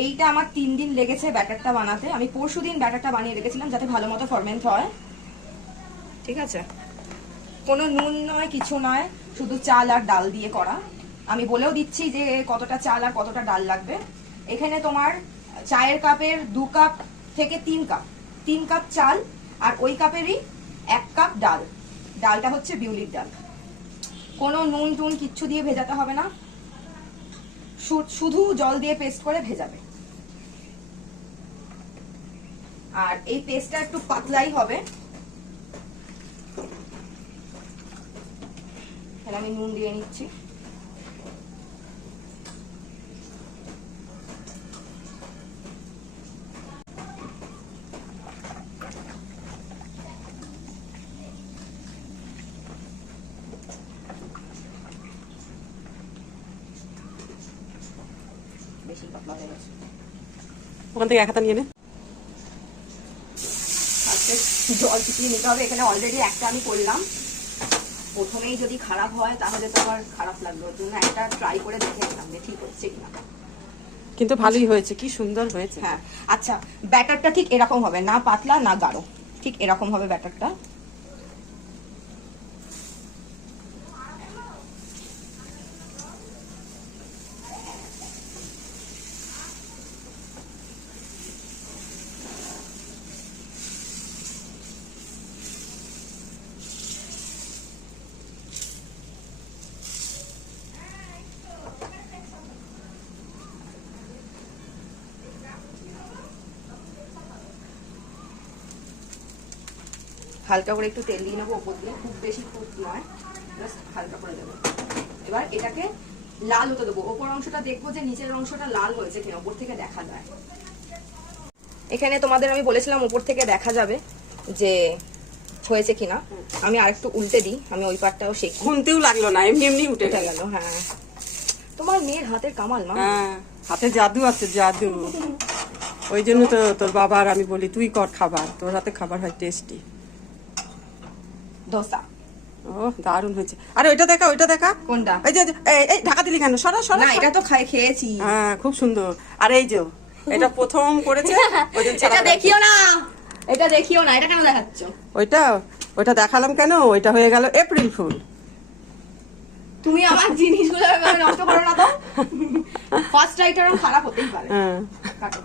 এইটা আমার 3 দিন লেগেছে ব্যাটারটা বানাতে। আমি পরশুদিন ব্যাটারটা বানিয়ে রেখেছিলাম যাতে ভালো মতো ফার্মেন্ট হয়। ঠিক আছে, কোনো নুন নয়, কিছু নয়, শুধু চাল আর ডাল দিয়ে করা। আমি বলেও দিচ্ছি যে কতটা চাল আর কতটা ডাল লাগবে। এখানে তোমার চায়ের কাপের 2 কাপ থেকে 3 কাপ চাল, আর ওই কাপেরই 1 কাপ ডাল। ডালটা হচ্ছে বিউলির ডাল। কোনো নুন টুন কিচ্ছু দিয়ে ভেজাতে হবে না, শুধু জল দিয়ে পেস্ট করে ভেজাবে। আর এই পেস্টটা একটু পাতলাই হবে। তাহলে আমি নুন দিয়ে নিচ্ছি। বেশি পাতলা হয়ে গেছে, ওখান থেকে এক হাতা নিয়ে নে। আজকে জল চিপিয়ে নিতে হবে। এখানে অলরেডি একটা আমি করলাম, প্রথমেই যদি খারাপ হয় তাহলে তো আবার খারাপ লাগবে, ওর জন্য একটা ট্রাই করে দেখে নিলাম যে ঠিক হচ্ছে কিনা। কিন্তু ভালোই হয়েছে, কি সুন্দর হয়েছে। হ্যাঁ আচ্ছা, ব্যাটারটা ঠিক এরকম হবে, না পাতলা না গাঢ়, ঠিক এরকম হবে ব্যাটারটা। হালকা করে একটু তেল দিয়ে নেবো ওপর দিয়ে, খুব বেশি খুব নয়, জাস্ট হালকা করে দেবো। এবার এটাকে লাল হতে দেবো। ওপর অংশটা দেখবো যে নিচের অংশটা লাল হয়েছে কিনা, ওপর থেকে দেখা যায়। এখানে তোমাদের আমি বলেছিলাম ওপর থেকে দেখা যাবে যে হয়েছে কিনা। আমি আরেকটু উল্টে দিই, আমি ওই পাটটাও শেখি। খুনতেও লাগলো না, এমনি এমনি উঠে উঠে গেল। গেল। হ্যাঁ, তোমার মেয়ের হাতের কামাল মা। হ্যাঁ, হাতে জাদু আছে, জাদু। ওই জন্য তো তোর বাবার আমি বলি তুই কর খাবার, তোর হাতে খাবার হয় টেস্টি। দোসা। ও দারুণ হয়েছে। আরে ওইটা দেখা, ওইটা দেখা। কোনটা? এই যে এই ঢাকা দিলি কেন? সরা সরা। না, এটা তো খেয়েছি। হ্যাঁ, খুব সুন্দর। আর এই যে এটা প্রথম করেছে, ওইদিন এটা দেখিও না, এটা দেখিও না, এটা কেন দেখাচ্ছ? ওইটা দেখালাম কেন? ওইটা হয়ে গেল এপ্রিল ফুল। তুমি আমার জিনিসগুলো নষ্ট করো না তো। ফার্স্ট রাইটার খারাপ হতেই পারে। হ্যাঁ। কাটো।